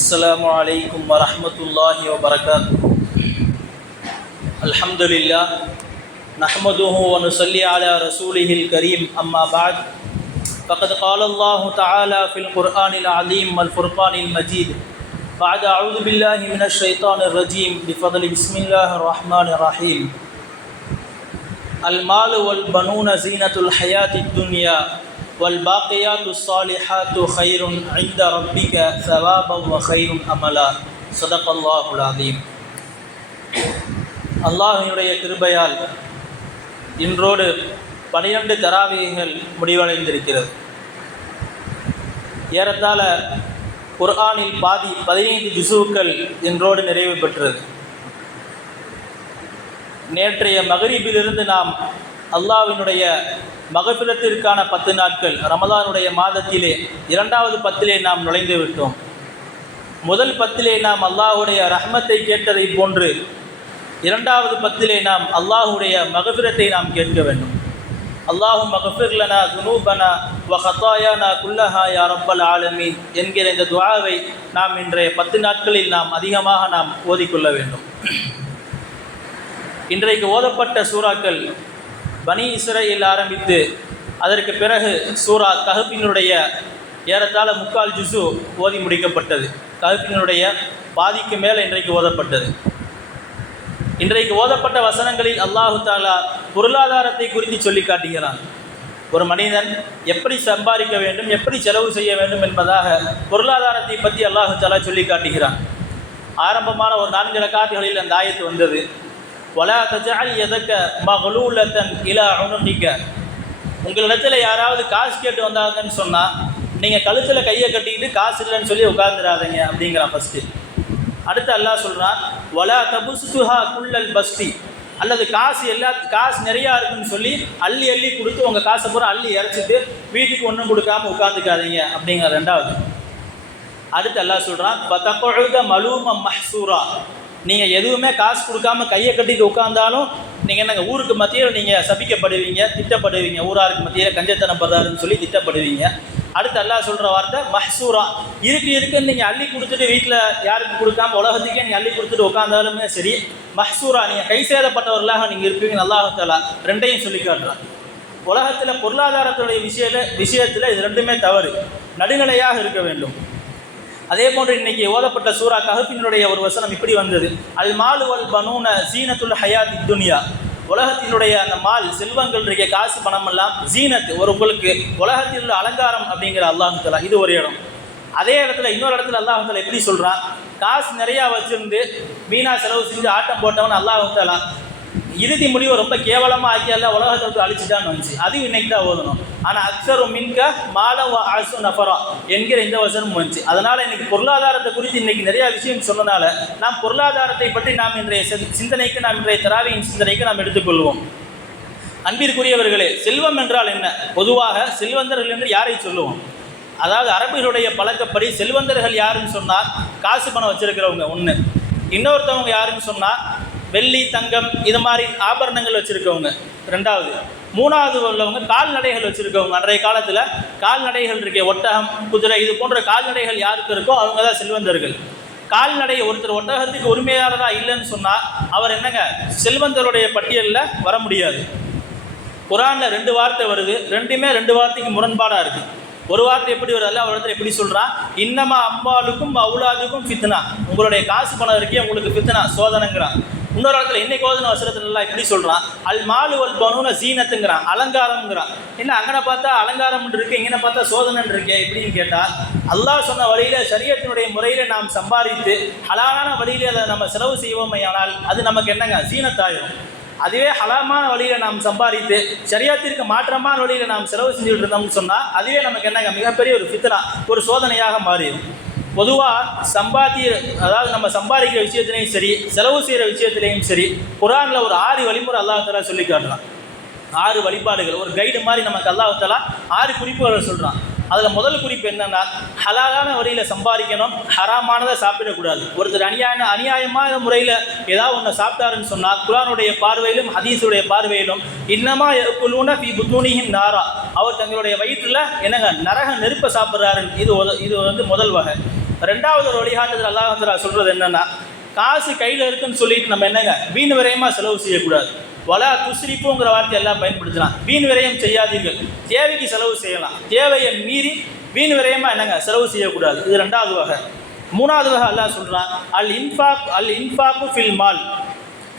السلام عليكم ورحمة الله وبركاته. الحمد لله نحمده ونصلي على رسوله الكريم أما بعد فقد قال الله تعالى في القرآن العظيم والفرقان المجيد بعد أعوذ بالله من الشيطان الرجيم بفضل بسم الله الرحمن الرحيم. المال والبنون زينة الحياة الدنيا والباقيات الصالحات خير عند ربك ثوابا وخير أملا. صدق الله العظيم. அல்லாஹ்வினுடைய கிருபையால் இன்றோடு 12 தராவீகள் முடிவடைந்திருக்கிறது. ஏறத்தாழ குர்ஆனில் 15 ஜுஸூக்கள் இன்றோடு நிறைவு பெற்றது. நேற்றைய மகரிபிலிருந்து நாம் அல்லாஹ்வினுடைய மகஃபிரத்திற்கான 10 நாட்கள் ரமலானுடைய மாதத்திலே 2வது 10 நாம் நுழைந்து விட்டோம். முதல் 10 நாம் அல்லாஹ்வுடைய ரஹ்மத்தை கேட்டதை போன்று 2வது 10 நாம் அல்லாஹ்வுடைய மகஃபிரத்தை நாம் கேட்க வேண்டும். அல்லாஹும் மகஃபிர் லனா ஸுனூபனா வ ஹதாயானா குல்லஹா யா ரப்பல் ஆலமீன் என்கிற இந்த துஆவை நாம் இன்றைய 10 நாட்களில் நாம் அதிகமாக நாம் ஓதிக்கொள்ள வேண்டும். இன்றைக்கு ஓதப்பட்ட சூறாக்கள் பனி இஸ்ரயீல் ஆரம்பித்து அதற்கு பிறகு சூரா கஹ்ஃபினுடைய ஏறத்தாழ 3/4 ஜுஸு ஓதி முடிக்கப்பட்டது. கஹ்ஃபினுடைய பாதிக்கு மேல் இன்றைக்கு ஓதப்பட்டது. இன்றைக்கு ஓதப்பட்ட வசனங்களில் அல்லாஹு தஆலா பொருளாதாரத்தை குறித்து சொல்லி காட்டுகிறான். ஒரு மனிதன் எப்படி சம்பாதிக்க வேண்டும், எப்படி செலவு செய்ய வேண்டும் என்பதாக பொருளாதாரத்தை பற்றி அல்லாஹு தஆலா சொல்லி காட்டுகிறான். ஆரம்பமான ஒரு 4 ரக்காத்துகளில் அந்த ஆயத்து வந்தது. வலா தஜஅல் யதக மக்லூலத்தன் இலா உனுகிக. உங்களிடத்தில் யாராவது காசு கேட்டு வந்தாங்கன்னு சொன்னால் நீங்கள் கழுத்தில் கையை கட்டிக்கிட்டு காசு இல்லைன்னு சொல்லி உட்கார்ந்துடாதீங்க அப்படிங்கிறான் ஃபஸ்ட்டு. அடுத்து அல்லாஹ் சொல்கிறான் வலா தபுஸ்துஹா குல்லல் பஸ்தி. அல்லது காசு நிறையா இருக்குன்னு சொல்லி அள்ளி அள்ளி கொடுத்து உங்கள் காசை பூரா அள்ளி இறச்சிட்டு வீட்டுக்கு ஒன்றும் கொடுக்காமல் உட்காந்துக்காதீங்க அப்படிங்கிற 2வது. அடுத்து அல்லாஹ் சொல்கிறான் பதபுத மலூமம் மஹ்சூரா. நீங்கள் எதுவுமே காசு கொடுக்காம கையை கட்டிட்டு உட்காந்தாலும் நீங்கள் என்னங்க ஊருக்கு மத்தியில் நீங்கள் சபிக்கப்படுவீங்க, திட்டப்படுவீங்க. ஊராருக்கு மத்தியில் கஞ்சத்தனம் படுறாருன்னு சொல்லி திட்டப்படுவீங்க. அடுத்து அல்லாஹ் சொல்கிற வார்த்தை மஹ்சூரா. இருக்குன்னு நீங்கள் அள்ளி கொடுத்துட்டு வீட்டில் யாருக்கு கொடுக்காம உலகத்துக்கே நீங்கள் அள்ளி கொடுத்துட்டு உட்காந்தாலுமே சரி, மஹ்சூரா நீங்கள் கை சேதப்பட்டவர்களாக நீங்கள் இருப்பீங்கன்னு அல்லாஹ் தஆலா 2யும் சொல்லி காட்டுறான். உலகத்தில் பொருளாதாரத்துடைய விஷயத்தில் இது 2மே தவறு. நடுநிலையாக இருக்க வேண்டும். அதே போன்று இன்னைக்கு ஓதப்பட்ட சூரா கஹ்ஃபினுடைய ஒரு வசனம் இப்படி வந்தது. அல் மாலு வல் பனூன ஜீனத்துல் ஹயாத் துன்யா. உலகத்தினுடைய அந்த மால் செல்வங்கள் இருக்க காசு பணம் எல்லாம் ஜீனத், ஒரு உங்களுக்கு உலகத்தில் உள்ள அலங்காரம் அப்படிங்கிற அல்லாஹ் தஆலா. இது ஒரு இடம். அதே இடத்துல இன்னொரு இடத்துல அல்லாஹ் தஆலா எப்படி சொல்கிறான், காசு நிறையா வச்சிருந்து வீணா செலவு செஞ்சு ஆட்டம் போட்டவன் அல்லாஹ் தஆலா இறுதி முடிவை ரொம்ப கேவலமாக ஆக்கி அல்ல உலகத்தை விட்டு அழிச்சுட்டான்னு வந்துச்சு. அதுவும் இன்னைக்கு தான் ஓதணும். ஆனால் அக்ஸரு மின்க மாலம் ஆசு நஃபரா என்கிற இந்த வசனம் வந்துச்சு. அதனால் இன்னைக்கு பொருளாதாரத்தை குறித்து இன்னைக்கு நிறையா விஷயம் சொன்னனால நாம் பொருளாதாரத்தை பற்றி நாம் இன்றைய சிந்தனைக்கு, நாம் இன்றைய தராவியின் சிந்தனைக்கு நாம் எடுத்துக்கொள்வோம். அன்பிற்குரியவர்களே, செல்வம் என்றால் என்ன? பொதுவாக செல்வந்தர்கள் என்று யாரை சொல்லுவோம்? அதாவது அரபிகளுடைய பழக்கப்படி செல்வந்தர்கள் யாருன்னு சொன்னால் காசு பணம் வச்சிருக்கிறவங்க ஒன்று. இன்னொருத்தவங்க யாருன்னு சொன்னால் வெள்ளி தங்கம் இது மாதிரி ஆபரணங்கள் வச்சுருக்கவங்க 2வது. 3வது உள்ளவங்க கால்நடைகள் வச்சுருக்கவங்க. அன்றைய காலத்தில் கால்நடைகள் இருக்க ஒட்டகம், குதிரை இது போன்ற கால்நடைகள் யாருக்கு இருக்கோ அவங்க தான் செல்வந்தர்கள். கால்நடை ஒருத்தர் ஒட்டகத்துக்கு உரிமையாளராக இல்லைன்னு சொன்னால் அவர் என்னங்க செல்வந்தருடைய பட்டியலில் வர முடியாது. குர்ஆனில் 2 வார்த்தை வருது. 2மே 2 வார்த்தைக்கு முரண்பாடாக இருக்குது. ஒரு வார்த்தை எப்படி வருது, அல்ல ஒரு இடத்துல எப்படி சொல்கிறான், இன்னமா அம்பாலுக்கும் அவுலாதுக்கும் ஃபித்னா. உங்களுடைய காசு பணம் இருக்கே உங்களுக்கு ஃபித்னா, சோதனைங்கிறான். இன்னொரு இடத்துல இன்னைக்கு ஓதுன வசனத்துலலாம் இப்படி சொல்கிறான், அல் மாலு வல் பனூன ஜீனத்துங்கிறான், அலங்காரம்ங்கிறான். என்ன அங்கே பார்த்தா அலங்காரம் இருக்கு, இங்கே பார்த்தா சோதனை இருக்கே இப்படின்னு கேட்டால், அல்லாஹ் சொன்ன வழியில் ஷரியத்தினுடைய முறையில் நாம் சம்பாதித்து ஹலாலான வழியில் அதை நம்ம செலவு செய்வோமே ஆனால் அது நமக்கு என்னங்க ஜீனத்தாயிரும். அதுவே ஹலாமான வழியில் நாம் சம்பாதித்து ஷரியத்திற்கு மாற்றமான வழியில் நாம் செலவு செஞ்சுட்டு இருந்தோம்னு சொன்னால் அதுவே நமக்கு என்னங்க மிகப்பெரிய ஒரு ஃபித்னா, ஒரு சோதனையாக மாறிடும். பொதுவாக அதாவது நம்ம சம்பாதிக்கிற விஷயத்துலையும் சரி, செலவு செய்கிற விஷயத்துலையும் சரி, குர்ஆனில் ஒரு 6 வழிமுறை அல்லாஹ் தஆலா சொல்லி காட்டுறான். 6 வழிபாடுகள், ஒரு கைடு மாதிரி நமக்கு அல்லாஹ் தஆலா 6 குறிப்புகளை சொல்கிறான். அதில் முதல் குறிப்பு என்னென்னா, ஹலாலான வழியில் சம்பாதிக்கணும், ஹராமானதை சாப்பிடக்கூடாது. ஒருத்தர் அநியாயமான முறையில் ஏதாவது ஒன்று சாப்பிட்டாருன்னு சொன்னால் குர்ஆனுடைய பார்வையிலும் ஹதீஸுடைய பார்வையிலும் இன்னமா யகுலூன ஃபீ புத்தூனிஹிம் நாரா, அவர் தங்களுடைய வயிற்றில் என்னங்க நரக நெருப்பை சாப்பிட்றாரு. இது முதல் வகை. ரெண்டாவது ஒரு வழிகாட்டுதல் அல்லாஹ் சொல்கிறது என்னென்னா, காசு கையில் இருக்குன்னு சொல்லிட்டு நம்ம என்னங்க வீண் விரயமாக செலவு செய்யக்கூடாது. வலா துஸ்ரிப்புங்கிற வார்த்தை எல்லாம் பயன்படுத்தலாம். வீண் விரயம் செய்யாதீர்கள். தேவைக்கு செலவு செய்யலாம், தேவையை மீறி வீண் விரயமாக என்னங்க செலவு செய்யக்கூடாது. இது ரெண்டாவது வகை. மூணாவது வகை அல்லாஹ் சொல்கிறான், அல் இன்ஃபாக்கு ஃபில் மால்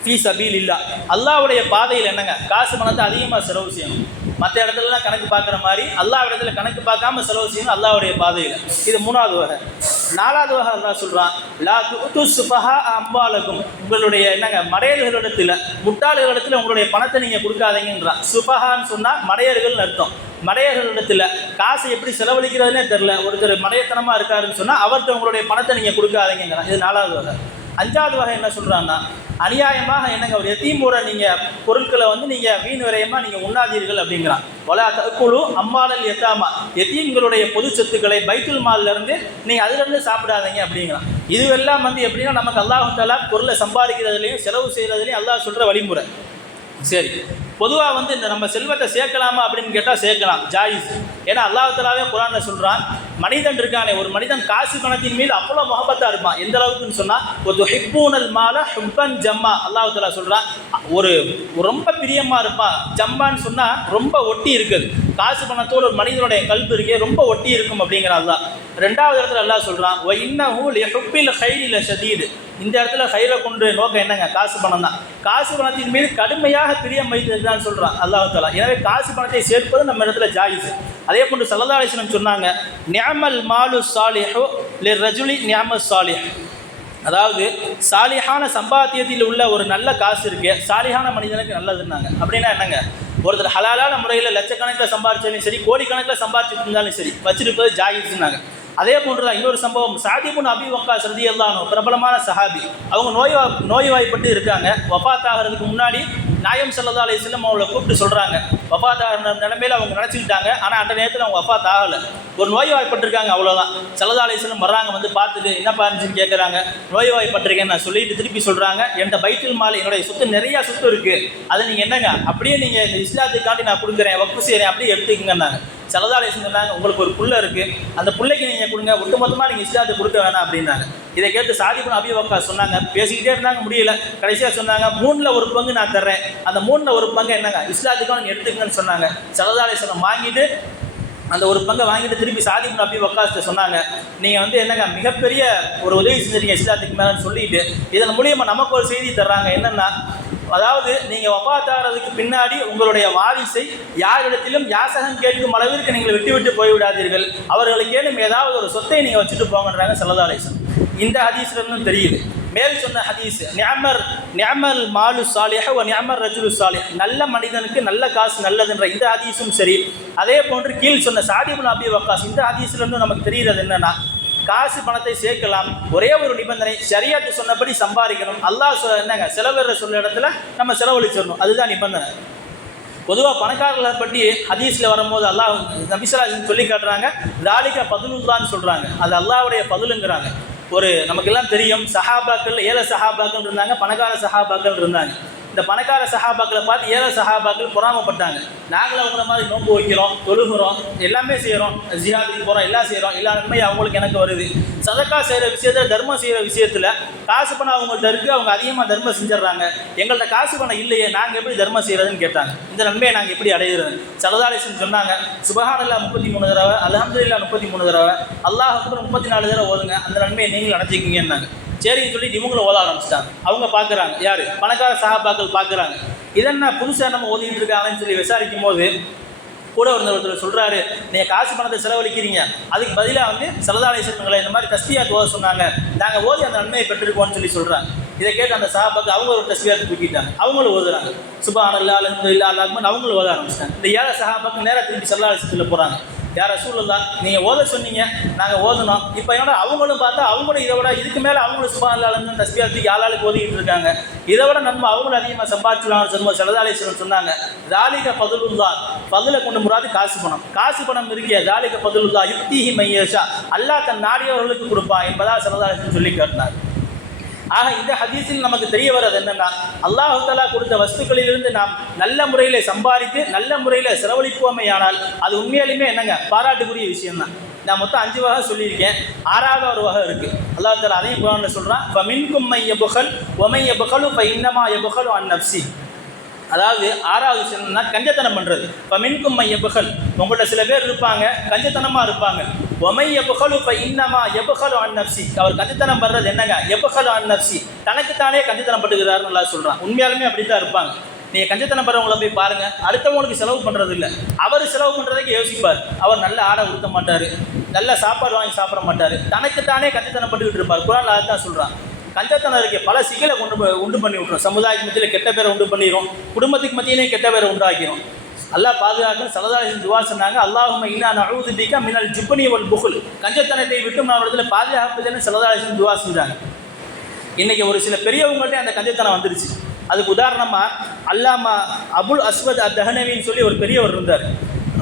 ஃபீ சபீலில்லாஹ். அல்லாஹ்வுடைய பாதையில் என்னங்க காசு பணத்தை அதிகமாக செலவு செய்யணும். மற்ற இடத்துலலாம் கணக்கு பார்க்குற மாதிரி அல்லாஹ் இடத்துல கணக்கு பார்க்காம செலவு செய்யணும் அல்லாஹ்வுடைய பாதையில். இது மூணாவது வகை. நாலாவது வகை அல்லாஹ் சொல்கிறான், லா துஅத்து சுஃபஹா அம்வாலக்கும். உங்களுடைய என்னங்க மடையர்களிடத்தில், முட்டாள்களிடத்தில் உங்களுடைய பணத்தை நீங்கள் கொடுக்காதீங்கன்றான். சுஃபஹான்னு சொன்னால் மடையர்கள்னு அர்த்தம். மடையர்களிடத்தில் காசை எப்படி செலவழிக்கிறதுனே தெரில, ஒருத்தர் மடையத்தனமாக இருக்காருன்னு சொன்னால் அவர்கிட்ட உங்களுடைய பணத்தை நீங்கள் கொடுக்காதீங்கிறான். இது நாலாவது வகை. அஞ்சாவது வகை என்ன சொல்கிறான்னா, அநியாயமாக என்னங்க ஒரு எத்தீமூரை நீங்கள் பொருட்களை நீங்கள் வீண் விரயமாக நீங்கள் உண்ணாதீர்கள் அப்படிங்கிறான். வலா தக்குழு அம்மாலல் எத்தாமா, எத்தீம்களுடைய பொது சொத்துக்களை பைத்துல் மாலிலேருந்து நீங்கள் அதிலிருந்து சாப்பிடாதீங்க அப்படிங்கிறான். இதுவெல்லாம் எப்படின்னா நமக்கு அல்லாஹ் தஆலா பொருளை சம்பாதிக்கிறதுலையும் செலவு செய்கிறதுலையும் அல்லாஹ் சொல்கிற வழிமுறை. சரி, பொதுவாக இந்த நம்ம செல்வத்தை சேர்க்கலாமா அப்படின்னு கேட்டால் சேர்க்கலாம், ஜாயிஸ். ஏன்னா அல்லாஹ் தஆலாவே குர்ஆனில் சொல்கிறான், மனிதன் இருக்கானே, ஒரு மனிதன் காசு பணத்தின் மீது அவ்வளோ முகப்பத்தாக இருப்பான். எந்த அளவுக்குன்னு சொன்னால், ஒரு ஹிப்பூனல் மால ஹுப்பன் ஜம்மா. அல்லாஹ் தஆலா சொல்கிறான், ஒரு ரொம்ப பிரியமாக இருப்பான். ஜம்மான்னு சொன்னால் ரொம்ப ஒட்டி இருக்குது. காசு பணத்தோடு ஒரு மனிதனுடைய கல்பு இருக்கே ரொம்ப ஒட்டி இருக்கும் அப்படிங்கிற அல்லாஹ். ரெண்டாவது இடத்துல அல்லாஹ் சொல்கிறான், வ இன்னஹு லிஹுப்பில் கைரி லஷதீத். இந்த இடத்துல கைரை கொண்டு நோக்கம் என்னங்க, காசு பணம் தான். காசு பணத்தின் மீது கடுமையாக பிரியம் வைத்திருக்கிறான்னு சொல்கிறான் அல்லாஹ் தஆலா. எனவே காசு பணத்தை சேர்ப்பது நம்ம இடத்துல ஜாயிஸ். அதே போன்று ஸல்லல்லாஹு அலைஹி வஸல்லம் சொன்னாங்க, நிஅமல் மாலு ஸாலிஹு லிர்ரஜுலி நிஅமஸ் ஸாலிஹ். அதாவது சாலிஹான சம்பாத்தியத்தில் உள்ள ஒரு நல்ல காசு இருக்கு, சாலிஹான மனிதனுக்கு நல்லதுன்னாங்க. அப்படின்னா என்னங்க, ஒருத்தர் ஹலாலான முறையில் லட்சக்கணக்கில் சம்பாதிச்சாலும் சரி, கோடிக்கணக்கில் சம்பாதிச்சுட்டு இருந்தாலும் சரி, வச்சிருப்பது ஜாயிஸ்னாங்க. அதே போன்று தான் இன்னொரு சம்பவம், சாத் இப்னு அபி வக்காஸ் ரலியல்லாஹு அன்ஹு பிரபலமான சஹாபி. அவங்க நோய்வாய்ப்பட்டு இருக்காங்க. வஃபாத் ஆகிறதுக்கு முன்னாடி நாயகம் ஸல்லல்லாஹு அலைஹி வஸல்லம் அவங்களை கூப்பிட்டு சொல்கிறாங்க, வஃபாத் ஆகிற நிலைமையில் அவங்க நினச்சிக்கிட்டாங்க. ஆனால் அந்த நேரத்தில் அவங்க வஃபாத் ஆகலை, ஒரு நோய்வாய்ப்பட்டிருக்காங்க, அவ்வளோதான். ஸல்லல்லாஹு அலைஹி வஸல்லம் வர்றாங்க, பார்த்துட்டு என்னப்பா இருந்துச்சுன்னு கேட்குறாங்க. நோய்வாய்ப்பட்டிருக்கேன்னு நான் சொல்லிட்டு திருப்பி சொல்கிறாங்க, என்கிட்ட பைத்துல் மால் என்னுடைய சொத்து நிறையா சொத்து இருக்குது, அதை நீங்கள் என்னங்க அப்படியே நீங்கள் இந்த இஸ்லாத்துக்காண்டி நான் கொடுக்குறேன், வக்ஃப் செய்கிறேன், அப்படியே எடுத்துக்கங்கன்னாங்க. ஸல்லல்லாஹு அலைஹி வஸல்லம் சொன்னாங்க, உங்களுக்கு ஒரு புள்ள இருக்குது, அந்த பிள்ளைக்கு நீங்கள் கொடுங்க, ஒட்டுமொத்தமாக நீங்கள் இஸ்லாத்துக்கு கொடுக்க வேணாம் அப்படின்னாங்க. இதை கேட்டு சாத் இப்னு அபி வக்காஸ் சொன்னாங்க, பேசிக்கிட்டே இருந்தாங்க, முடியல. கடைசியாக சொன்னாங்க, 3/1 நான் தர்றேன், அந்த 3/1 என்னங்க இஸ்லாத்துக்காக நீங்கள் எடுத்துக்கங்கன்னு சொன்னாங்க. ஸல்லல்லாஹு அலைஹி வஸல்லம் வாங்கிட்டு அந்த ஒரு பங்கை வாங்கிட்டு திருப்பி சாத் இப்னு அபி வக்காஸ்ட்ட சொன்னாங்க, நீங்கள் என்னங்க மிகப்பெரிய ஒரு உதவி செஞ்சுருக்கீங்க இஸ்லாத்துக்கு மேலேன்னு சொல்லிட்டு, இதன் மூலியமாக நமக்கு ஒரு செய்தி தர்றாங்க. என்னென்னா, அதாவது நீங்கள் வஃபாத் ஆகிறதுக்கு பின்னாடி உங்களுடைய வாரிசை யாரிடத்திலும் யாசகம் கேட்கும் அளவிற்கு நீங்கள் விட்டு போய்விடாதீர்கள், அவர்களுக்கேனும் ஏதாவது ஒரு சொத்தை நீங்கள் வச்சுட்டு போங்கன்றாங்க ஸல்லல்லாஹு அலைஹி வஸல்லம். இந்த ஹதீஸ்லேருந்து தெரியுது. மேல் சொன்ன ஹதீஸ், நிஅமல் மாலு ஸாலிஹ் வ நிஅமர் ரஜுலு ஸாலிஹ், நல்ல மனிதனுக்கு நல்ல காசு நல்லதுன்ற இந்த ஹதீஸும் சரி. அதே போன்று கீழ் சொன்ன சாத் இப்னு அபி வக்காஸ், இந்த ஹதீஸ்லேருந்து நமக்கு தெரிகிறது என்னென்னா, காசு பணத்தை சேர்க்கலாம், ஒரே ஒரு நிபந்தனை, ஷரியத்து சொன்னபடி சம்பாதிக்கணும். அல்லாஹ் என்னங்க செலவிடுற சொல்ல இடத்துல நம்ம செலவழிச்சிடணும், அதுதான் நிபந்தனை. பொதுவாக பணக்காரர்களை பற்றி ஹதீஸில் வரும்போது அல்லாஹ் நபி ஸல்லல்லாஹு அலைஹி வஸல்லம் சொல்லி காட்டுறாங்க, தாலிக பதுலுல்லான்னு சொல்கிறாங்க, அது அல்லாஹ்வுடைய பதுலுங்கிறாங்க. ஒரு நமக்கெல்லாம் தெரியும், சஹாபாக்கள், ஏழை சஹாபாக்கள் இருந்தாங்க, பணக்கார சஹாபாக்கள் இருந்தாங்க. இந்த பணக்கார சஹாபாக்களை பார்த்து ஏழை சஹாபாக்கள் பொறாமப்பட்டாங்க. நாங்களும் அவங்கள மாதிரி நோன்பு வைக்கிறோம், தொழுகிறோம், எல்லாமே செய்கிறோம், ஜிஹாதுக்கு போகிறோம், எல்லாம் செய்கிறோம், எல்லா நன்மையும் அவங்களுக்கு எனக்கு வருது. சதக்கா செய்கிற விஷயத்தில், தர்மம் செய்கிற விஷயத்தில் காசு பணம் அவங்கள்ட்ட இருக்குது, அவங்க அதிகமாக தர்மம் செஞ்சிடறாங்க. எங்கள்கிட்ட காசு பணம் இல்லையே, நாங்கள் எப்படி தர்மம் செய்கிறதுன்னு கேட்டாங்க. இந்த நன்மையை நாங்கள் எப்படி அடையிறது? ஸல்லல்லாஹு அலைஹி வஸல்லம் சொன்னாங்க, சுப்ஹானல்லாஹ் 33 தடவை, அல்ஹம்துலில்லாஹ் 33 தடவை, அல்லாஹ் அக்பர் 34 தடவை ஓதுங்க, அந்த நன்மையை நீங்களும் அடைச்சிக்கிங்கன்னாங்க. சரின்னு சொல்லி இவங்களும் ஓத ஆரம்பிச்சிட்டாங்க. அவங்க பார்க்குறாங்க, யார் பணக்கார சஹாபாக்கள் பார்க்குறாங்க, இதென்ன புதுசாக நம்ம ஓதிக்கிட்டு இருக்காங்கன்னு சொல்லி விசாரிக்கும் போது கூட ஒருத்தர் சொல்கிறாரு, நீங்கள் காசு பணத்தை செலவழிக்கிறீங்க, அதுக்கு பதிலாக ஸல்லல்லாஹு அலைஹி வஸல்லம் இந்த மாதிரி தஸ்பீஹாத் ஓத சொன்னாங்க, நாங்கள் ஓதி அந்த நன்மையை பெற்றிருக்கோம்னு சொல்லி சொல்கிறாங்க. இதை கேட்டு அந்த சஹாபாக்கு அவங்க ஒரு தஸ்பீஹாத்தை தூக்கிட்டாங்க, அவங்களும் ஓதுறாங்க, சுப்ஹானல்லாஹ் அல்ஹம்துலில்லாஹ் அல்லாஹ் அக்பர், அவங்களும் ஓத ஆரம்பிச்சிட்டாங்க. இந்த ஏழை சஹாபாக்கு நேராக திருப்பி ஸல்லல்லாஹு அலைஹி வஸல்லம் போகிறாங்க, யார் ரசூலுல்லாஹ் நீங்கள் ஓத சொன்னீங்க, நாங்கள் ஓதணும், இப்போ என்னோட அவங்களும் பார்த்தா அவங்களும் இதை விட இதுக்கு மேலே அவங்களும் சுப்ஹானல்லாஹ் அல்ஹம்துலில்லாஹ் தஸ்பீஹாத்துக்கு ஆளாளுக்கு ஓதிக்கிட்டு இருக்காங்க, இதை விட நம்ம அவங்களும் அதிகமாக சம்பாதிச்சுலாம்னு ஸல்லல்லாஹு அலைஹி வஸல்லம் சொன்னாங்க. தாலிக ஃபதுலுல்லாஹ், ஃபதுலை கொண்டு முறாது காசு பணம், காசு பணம் இருக்கே, தாலிக ஃபதுலுல்லாஹ் யுக்திஹி மையஷா, அல்லாஹ் தன் நாடியவர்களுக்கு கொடுப்பான் என்பதாக ஸல்லல்லாஹு அலைஹி வஸல்லம் சொல்லி காட்டினார். ஆக இந்த ஹதீஸில் நமக்கு தெரிய வர்றது என்னன்னா, அல்லாஹ் தஆலா கொடுத்த வஸ்துக்களிலிருந்து நாம் நல்ல முறையில் சம்பாதித்து நல்ல முறையில் செலவழிப்போமையானால் அது உண்மையிலுமே என்னங்க பாராட்டுக்குரிய விஷயம்தான். நான் மொத்தம் 5 வகை சொல்லியிருக்கேன். 6வது ஒரு வகை இருக்குது. அல்லாஹ் தஆலா அதையும் குர்ஆனில் சொல்கிறான், ஃபமின்கும் மை யப்கல் வமை யப்கலு ஃபஇன்னமா யப்கலு அன் நஃப்ஸி. அதாவது 6வது விஷயம் என்னன்னா கஞ்சத்தனம் பண்ணுறது. ஃபமின்கும் மை யப்கல், உங்கள்கிட்ட சில பேர் இருப்பாங்க கஞ்சத்தனமாக இருப்பாங்க. ஒமை யப்கலு ஃபஇன்னமா யப்கலு அன் நஃப்ஸி, அவர் கஞ்சத்தனம் பண்ணுறது என்னங்க, யப்கலு அன் நஃப்ஸி, தனக்குத்தானே கஞ்சத்தனம் பட்டுக்கிறாருன்னு அல்லாஹ் சொல்கிறான். உண்மையாலுமே அப்படி தான் இருப்பாங்க. நீங்கள் கஞ்சத்தனம் பண்ணுறவங்கள போய் பாருங்கள், அடுத்தவங்களுக்கு செலவு பண்ணுறது இல்லை, அவர் செலவு பண்ணுறதுக்கு யோசிப்பார். அவர் நல்ல ஆடை உடுத்த மாட்டார், நல்ல சாப்பாடு வாங்கி சாப்பிட மாட்டார், தனக்குத்தானே கஞ்சத்தனம் பட்டுக்கிட்டு இருப்பார். குர்ஆன்ல அதான் சொல்கிறான். கஞ்சத்தனம் இருக்க பல சிக்கலை உண்டு பண்ணி விட்டுரும். சமுதாயத்து மத்தியில் கெட்ட பேரை உண்டு பண்ணிடும், குடும்பத்துக்கு மத்தியிலையும் கெட்ட பேரை உண்டாக்கிடும். அல்லாஹ் பாதுகாக்கணும். ஸல்லல்லாஹு அலைஹி வஸல்லம் துஆ சொன்னாங்க, அல்லாஹும்ம இன்னா நஊது பிக மினல் ஜுப்னி வல் புகுல், கஞ்சத்தனத்தை விட்டு நான் இடத்துல பாதுகாப்புன்னு ஸல்லல்லாஹு அலைஹி வஸல்லம் துஆ செஞ்சாங்க. இன்றைக்கி ஒரு சில பெரியவங்கள்ட்ட அந்த கஞ்சத்தனம் வந்துருச்சு. அதுக்கு உதாரணமாக அல்லாமா அபுல் அஸ்வத் அத்-தஹனவின்னு சொல்லி ஒரு பெரியவர் இருந்தார்.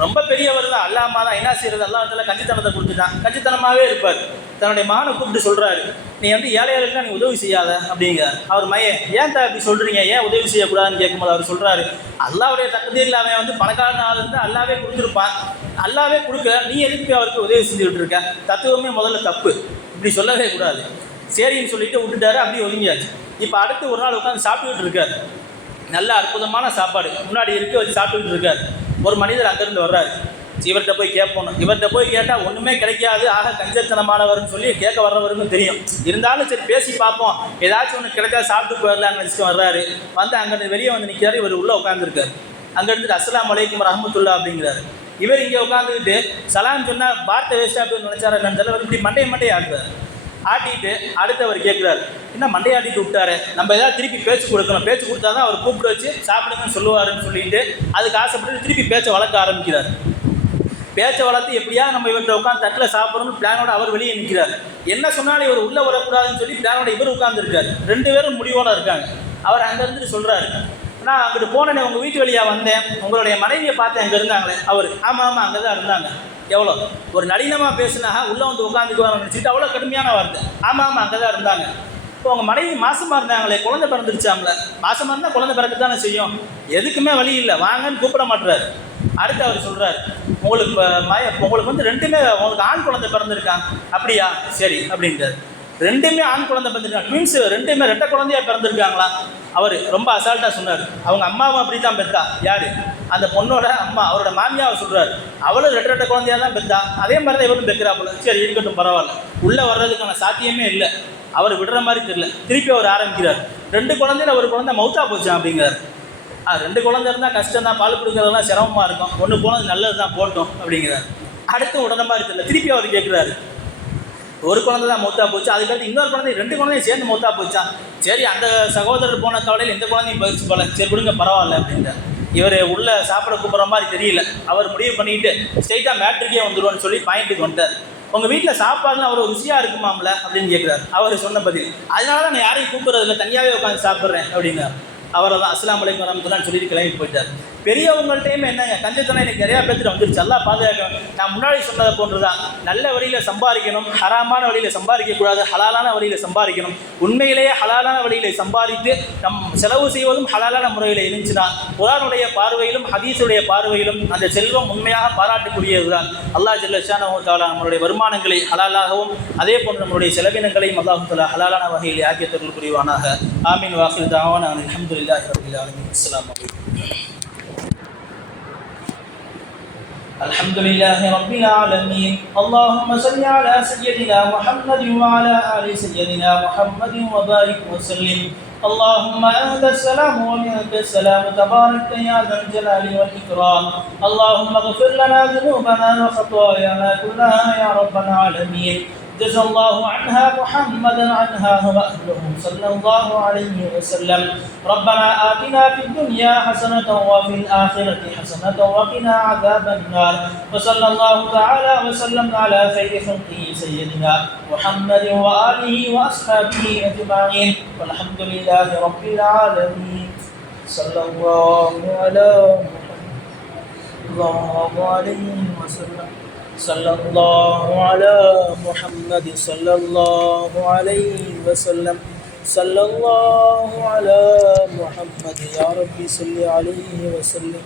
ரொம்ப பெரியவர் தான், அல்லாமா தான். என்ன செய்கிறது, அல்லாஹ் தஆலா கஞ்சித்தனத்தை கொடுத்துட்டான். கஞ்சித்தனமாகவே இருப்பார். தன்னுடைய மகனை கூப்பிட்டு சொல்கிறாரு, நீ வந்து ஏழைகளுக்கு நீ உதவி செய்யாத அப்படிங்கிறார். அவர் மையன் ஏன் தான் அப்படி சொல்கிறீங்க, ஏன் உதவி செய்யக்கூடாதுன்னு கேட்கும்போது அவர் சொல்கிறாரு, அல்லாவுடைய தகுதியில் அவன் வந்து பணக்காரன் ஆள் இருந்து அல்லாவே கொடுத்துருப்பான், அல்லாவே கொடுக்க நீ எதுக்கு அவருக்கு உதவி செஞ்சுக்கிட்டு இருக்க, தத்துவமே முதல்ல தப்பு, இப்படி சொல்லவே கூடாது. சரின்னு சொல்லிட்டு விட்டுட்டாரு. அப்படியே ஒதுங்கியாச்சு. இப்போ அடுத்து ஒரு நாள் உட்காந்து சாப்பிட்டுக்கிட்டு இருக்கார். நல்ல அற்புதமான சாப்பாடு முன்னாடி இருக்க வச்சு சாப்பிட்டுக்கிட்டு இருக்கார். ஒரு மனிதர் அங்கேருந்து வர்றாரு. இவர்கிட்ட போய் கேட்போம், இவர்கிட்ட போய் கேட்டால் ஒன்றுமே கிடைக்காது, ஆக கஞ்சத்தனமானவர்னு சொல்லி கேட்க வர்றவருக்கும் தெரியும். இருந்தாலும் சரி பேசி பார்ப்போம், ஏதாச்சும் ஒன்று கிடைச்சா சாப்பிட்டு போயிடலான்னு நினச்சிட்டு வர்றாரு. வந்து அங்கேருந்து வெளியே வந்து நிற்கிறாரு. இவர் உள்ளே உட்காந்துருக்காரு. அங்கே இருந்துட்டு அஸ்ஸலாமு அலைக்கும் ரஹ்மத்துல்லாஹ் அப்படிங்கிறாரு. இவர் இங்கே உட்காந்துக்கிட்டு சலாம் சொன்னால் வார்த்தை வேஸ்ட்டாக போய் நினச்சாரு என்னன்னு தெரியல. இப்படி மண்டையை ஆடுறாரு. ஆட்டிட்டு அடுத்தவர் கேட்குறாரு, என்ன மண்டையாட்டிட்டு விட்டாரு, நம்ம ஏதாவது திருப்பி பேச்சு கொடுக்கணும், பேச்சு கொடுத்தா தான் அவர் கூப்பிட்டு வச்சு சாப்பிடுங்கன்னு சொல்லுவாருன்னு சொல்லிட்டு அதுக்கு ஆசைப்பட்டு திருப்பி பேச்சை வளர்க்க ஆரம்பிக்கிறார். பேச்சை வளர்த்து எப்படியா நம்ம இவர்கிட்ட உட்காந்து தட்டில் சாப்பிடணும்னு பிளானோட அவர் வெளியே நிற்கிறார். என்ன சொன்னாலும் இவர் உள்ளே வரக்கூடாதுன்னு சொல்லி பிளானோட இவர் உட்காந்துருக்காரு. 2 பேரும் முடிவோடு இருக்காங்க. அவர் அங்கே இருந்துட்டு சொல்கிறாரு, நான் அங்கிட்டு போனேனே, உங்கள் வீட்டு வழியாக வந்தேன், உங்களுடைய மனைவியை பார்த்தேன் அங்கே இருந்தாங்களே. அவர் ஆமாம் அங்கே தான் இருந்தாங்க. எவ்வளோ ஒரு நளினமாக பேசுனா உள்ளே வந்து உட்காந்துக்குவாங்க நினச்சிட்டு அவ்வளோ கடுமையான வார்த்தை. ஆமாம் அங்கே தான் இருந்தாங்க. இப்போ உங்கள் மனைவி மாசமாக இருந்தாங்களே, குழந்தை பிறந்துருச்சாங்களே. மாசமாக இருந்தால் குழந்தை பிறக்க தானே செய்யும், எதுக்குமே வழி இல்லை, வாங்கன்னு கூப்பிட மாட்டுறாரு. அடுத்து அவர் சொல்கிறார், உங்களுக்கு உங்களுக்கு வந்து 2மே உங்களுக்கு ஆண் குழந்தை பிறந்திருக்காங்க. அப்படியா, சரி அப்படின்றார். 2மே ஆண் குழந்தை பிறந்திருக்காங்க, ட்வின்ஸ் 2மே 2 குழந்தையாக பிறந்திருக்காங்களா. அவர் ரொம்ப அசால்ட்டாக சொன்னார், அவங்க அம்மாவும் அப்படி தான் பெற்றா. யார், அந்த பொண்ணோட அம்மா, அவரோட மாமியாவை சொல்கிறார், அவளும் 2 குழந்தையாக தான் பெற்றா, அதே மாதிரி தான் இவரும் பெக்கிறா போல. சரி இருக்கட்டும் பரவாயில்ல, உள்ளே வர்றதுக்கான சாத்தியமே இல்லை, அவர் விடுற மாதிரி தெரியல. திருப்பி அவர் ஆரம்பிக்கிறார், 2 குழந்தையில ஒரு குழந்தை மௌத்தா போச்சான் அப்படிங்கிறார். 2 குழந்தை இருந்தால் கஷ்டம் தான், பால் கொடுக்குறதுலாம் சிரமமாக இருக்கும், 1 குழந்தை நல்லது தான் போட்டோம் அப்படிங்கிறார். அடுத்து உடனே மாதிரி தெரியல. திருப்பி அவர் கேட்குறாரு, ஒரு குழந்தை தான் மௌத்தா போச்சு, அதுக்கடுத்து இன்னொரு குழந்தை 2 குழந்தையும் சேர்ந்து மௌத்தா போச்சான். சரி அந்த சகோதரர் போன கவலையில் எந்த குழந்தையும் போயிடுச்சு போல, சரி கொடுங்க பரவாயில்ல அப்படின்றார். இவர் உள்ளே சாப்பிட கூப்பிட்ற மாதிரி தெரியல. அவர் முடிவு பண்ணிட்டு ஸ்ட்ரெயிட்டாக மேட்ரிக்கே வந்துடுவோன்னு சொல்லி பாயிண்ட்டுக்கு வந்துட்டார். உங்கள் வீட்டில் சாப்பாடுலாம் அவ்வளோ ருசியாக இருக்குமாம்ல அப்படின்னு கேட்குறாரு. அவர் சொன்ன பதில், அதனால தான் நான் யாரையும் கூப்பிட்றதில்ல, தனியாகவே உட்காந்து சாப்பிட்றேன் அப்படின்னார். அவரை தான் அஸ்ஸலாமு அலைக்கும் வரஹ்மத்துல்லாஹ்னு சொல்லிட்டு கிளம்பி போயிட்டார். பெரியவங்கள்ட்டையுமே என்னங்க கஞ்சத்தனம் எனக்கு நிறையா பேர்த்துட்டு வந்துருச்சு. எல்லாம் பாதுகாக்கணும். நான் முன்னாடி சொன்னதை போன்று தான், நல்ல வழியில் சம்பாதிக்கணும், ஹராமான வழியில் சம்பாதிக்கக்கூடாது, ஹலாலான வழியில் சம்பாதிக்கணும். உண்மையிலேயே ஹலாலான வழியில் சம்பாதித்து நம் செலவு செய்வதும் ஹலாலான முறையில் இருந்துச்சுன்னா குர்ஆனுடைய பார்வையிலும் ஹதீஸுடைய பார்வையிலும் அந்த செல்வம் உண்மையாக பாராட்டுக்குரியது தான். அல்லாஹ் ஜல்ல ஷானஹு வ தஆலா நம்மளுடைய வருமானங்களை ஹலாலாகவும் அதே போன்று நம்மளுடைய செலவினங்களையும் அல்லாஹ் தஆலா ஹலாலான வகையில் ஆக்கியத்தருள் புரிவானாக. ஆமீன். வாஹிர் தஅவானா அல்ஹம்துலில்லாஹி ரப்பில் ஆலமீன். அஸ்ஸலாமு அலைக்கும். الحمد لله رب العالمين. اللهم صل على سيدنا محمد وعلى آل سيدنا محمد وبارك وسلم. اللهم أنت السلام ومنك السلام، تبارك يا ذا الجلال والإكرام. اللهم اغفر لنا ذنوبنا وخطايانا كلها يا رب العالمين. جزا الله عنها محمدا عنها وأهله صلى الله عليه وسلم. ربنا آتنا في الدنيا حسنة وفي الآخرة حسنة وقنا عذاب النار. وصلى الله تعالى وسلم على خير خلقه سيدنا محمد وآله وأصحابه أجمعين، والحمد لله رب العالمين. صلى الله على محمد الله عليه وسلم. صلى الله على محمد صلى الله عليه وسلم. صلى الله على محمد يا ربي صل عليه وسلم.